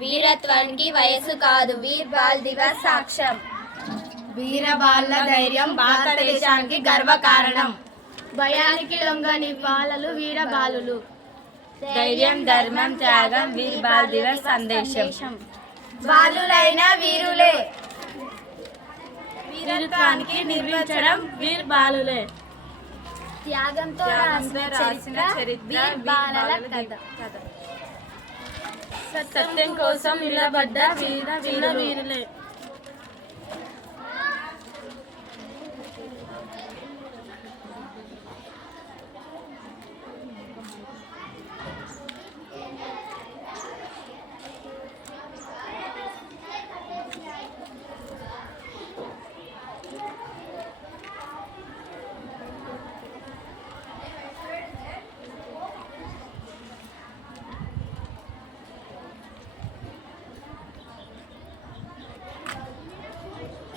వీరత్వానికి వయసు కాదు, వీర్ బాల్ దివస్ సాక్ష్యం. వీరబాల ధైర్యం భారతదేశానికి గర్వకారణం. భయానికి లొంగని బాలలు వీరబాలులు. ధైర్యం, ధర్మం, త్యాగం వీర్ బాల్ దివస్ సందేశం. బాలులైన వీరులే. వీరత్వానికి నిర్మించడం వీర్ బాలులే. త్యాగంతో రాసిన చరిత్ర వీర్ బాలల కథ. సత్యం కోసం నిలబడ్డ వీరులే.